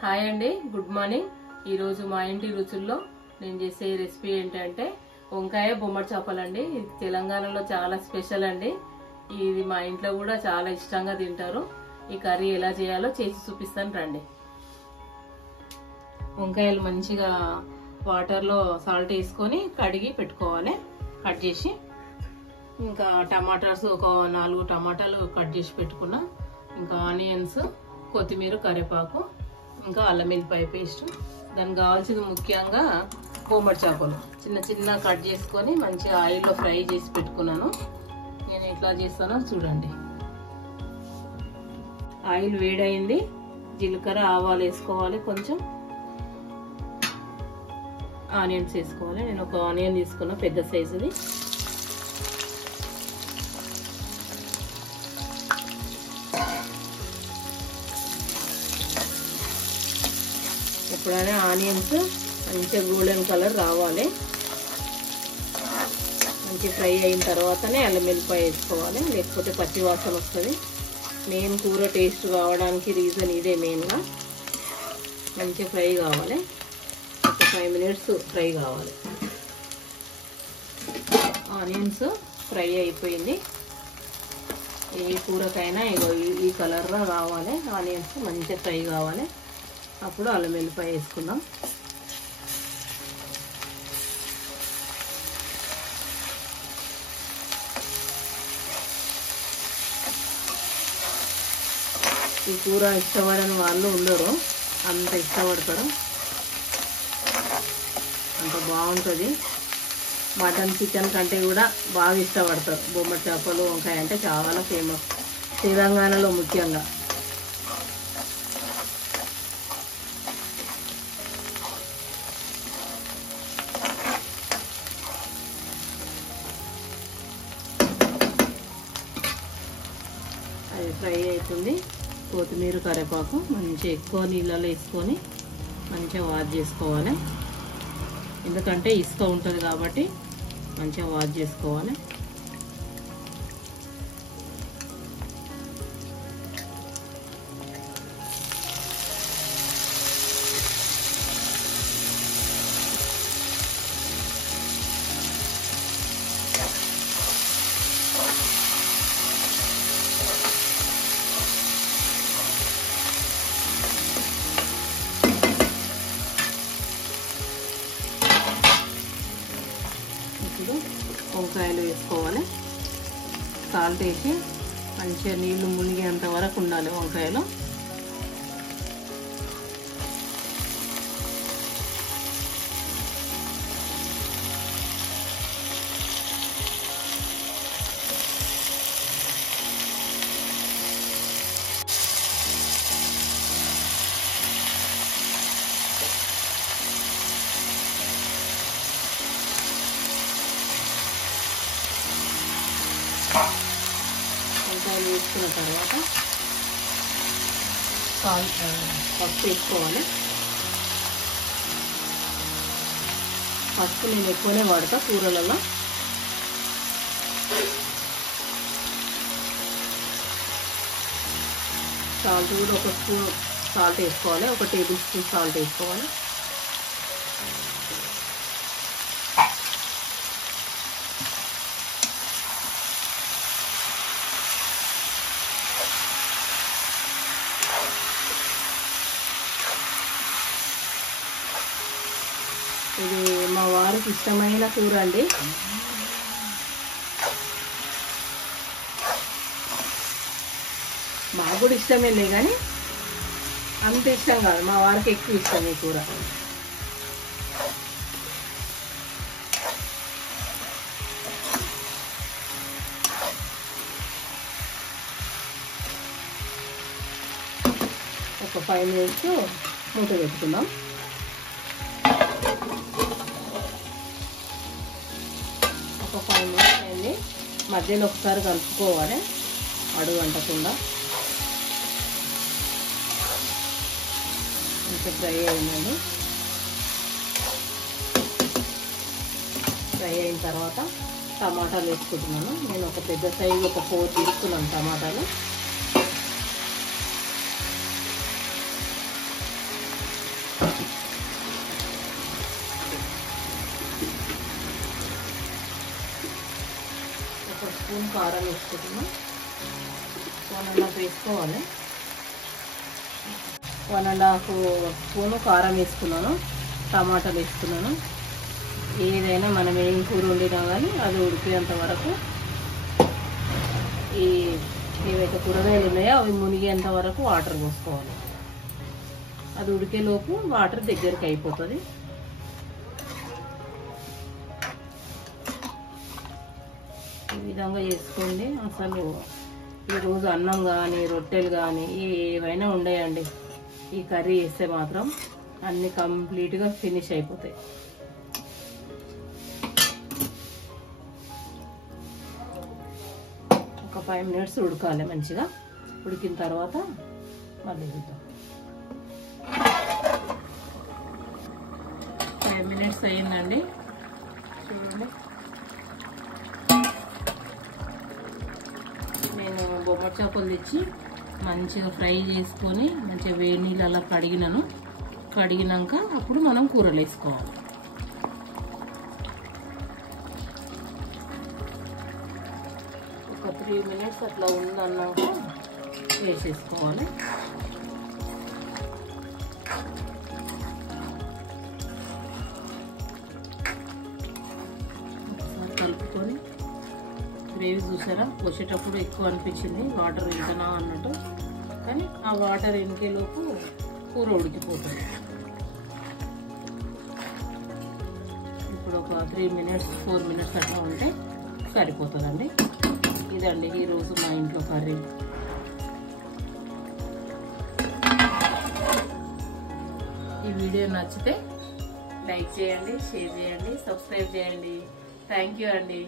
Hi అండి, good morning. ఈరోజు మా ఇంటి రుచుల్లో నేను చేసే రెసిపీ ఏంటంటే వంకాయ బొమ్మడి చేపలండి. ఇది తెలంగాణలో చాలా స్పెషల్ అండి. ఇది మా ఇంట్లో కూడా చాలా ఇష్టంగా తింటారు. ఈ కర్రీ ఎలా చేయాలో చేసి చూపిస్తాను రండి. వంకాయలు మంచిగా వాటర్లో సాల్ట్ వేసుకొని కడిగి పెట్టుకోవాలి, కట్ చేసి. ఇంకా టమాటాస్ ఒక 4 టమాటాలు కట్ చేసి పెట్టుకున్నా. ఇంకా ఆనియన్స్, కొత్తిమీర, కరివేపాకు, ఇంకా అల్లం వెల్లిపాయ పేస్ట్. దానికి కావాల్సింది ముఖ్యంగా బొమ్మడి చేపలు చిన్న చిన్న కట్ చేసుకొని మంచిగా ఆయిల్లో ఫ్రై చేసి పెట్టుకున్నాను. నేను ఎట్లా చేస్తానో చూడండి. ఆయిల్ వేడైంది, జీలకర్ర ఆవాలు వేసుకోవాలి, కొంచెం ఆనియన్స్ వేసుకోవాలి. నేను ఒక ఆనియన్ తీసుకున్నా, పెద్ద సైజుది. ఇప్పుడనే ఆనియన్స్ మంచిగా గోల్డెన్ కలర్ రావాలి. మంచి ఫ్రై అయిన తర్వాతనే అల్లం వెల్లిపాయ వేసుకోవాలి, లేకపోతే పచ్చి వాసన వస్తుంది. మెయిన్ కూర టేస్ట్ కావడానికి రీజన్ ఇదే మెయిన్గా. మంచిగా ఫ్రై కావాలి, ఒక 5 మినిట్స్ ఫ్రై కావాలి. ఆనియన్స్ ఫ్రై అయిపోయింది. ఏ కూరకైనా ఈ కలర్లో రావాలి, ఆనియన్స్ మంచిగా ఫ్రై కావాలి. అప్పుడు అల్లం వెల్లిపాయ వేసుకుందాం. ఈ కూర ఇష్టపడని వాళ్ళు ఉండరు, అంత ఇష్టపడతారు, అంత బాగుంటుంది. మటన్, చికెన్ కంటే కూడా బాగా ఇష్టపడతారు. బొమ్మడి చేపలు, వంకాయ అంటే చాలా ఫేమస్ తెలంగాణలో ముఖ్యంగా. అది ఫ్రై అవుతుంది. కొత్తిమీర, కరివేపాకు మంచిగా ఎక్కువ నీళ్ళలో వేసుకొని మంచిగా వాష్ చేసుకోవాలి. ఎందుకంటే ఇసుక ఉంటుంది కాబట్టి మంచిగా వాష్ చేసుకోవాలి. వంకాయలు వేసుకోవాలి, సాల్ట్ వేసి మంచిగా నీళ్లు మునిగేంత వరకు ఉండాలి వంకాయలు. వంకాయలు వేసుకున్న తర్వాత పసుపు వేసుకోవాలి. పసుపు నేను ఎక్కువనే వాడతా కూరలలో. సాల్ట్ కూడా ఒక స్పూన్ సాల్ట్ వేసుకోవాలి, ఒక టేబుల్ స్పూన్ సాల్ట్ వేసుకోవాలి. ఇది మా వారికి ఇష్టమైన కూర అండి. మాకు కూడా ఇష్టమేలే, కానీ అంత ఇష్టం కాదు. మా వారికి ఎక్కువ ఇష్టం ఈ కూర. ఒక 5 మినిట్స్ మూత పెట్టుకుందాం. ఒక 5 మినిట్స్ అయింది. మధ్యలో ఒకసారి కలుపుకోవాలి, అడుగు అంటకుండా. ఇంకా ఫ్రై అయిందండి. ఫ్రై అయిన తర్వాత టమాటాలు వేసుకుంటున్నాను. నేను ఒక పెద్ద సైజు ఒక 4 తీసుకున్నాను టమాటాలు. కారం వేసుకుంటున్నాం. 1.5 వేసుకోవాలి. 1.5 స్పూను కారం వేసుకున్నాను. టమాటాలు వేసుకున్నాను. ఏదైనా మనం ఏం కూర వండినా కానీ అది ఉడికేంత వరకు ఏవైతే కూరగాయలు ఉన్నాయో అవి మునిగేంత వరకు వాటర్ పోసుకోవాలి. అది ఉడికేలోపు వాటర్ దగ్గరికి అయిపోతుంది. ఈ విధంగా చేసుకోండి. అసలు ఈరోజు అన్నం కానీ రొట్టెలు కానీ ఏవైనా ఉండేయండి, ఈ కర్రీ వేస్తే మాత్రం అన్నీ కంప్లీట్గా ఫినిష్ అయిపోతాయి. ఒక 5 మినిట్స్ ఉడకాలి. మంచిగా ఉడికిన తర్వాత మళ్ళీ చూద్దాం. 5 మినిట్స్ అయిందండి. చూడండి, నేను బొమ్మడి చేపలు తెచ్చి మంచిగా ఫ్రై చేసుకొని మంచిగా వేడి నీళ్ళు అలా కడిగినాక అప్పుడు మనం కూరలు వేసుకోవాలి. ఒక 3 మినిట్స్ అట్లా ఉందన్నాక వేసేసుకోవాలి. ఒకసారి కలుపుకొని గ్రేవీ చూసారా, పోసేటప్పుడు ఎక్కువ అనిపించింది వాటర్ ఇంతనా అన్నట్టు, కానీ ఆ వాటర్ ఇంకేలోపు కూర ఉడికిపోతుంది. ఇప్పుడు ఒక 3 మినిట్స్ 4 మినిట్స్ అట్లా ఉంటే సరిపోతుందండి. ఇదండి ఈరోజు మా ఇంట్లో కర్రీ. ఈ వీడియో నచ్చితే లైక్ చేయండి, షేర్ చేయండి, సబ్స్క్రైబ్ చేయండి. థ్యాంక్ యూ అండి.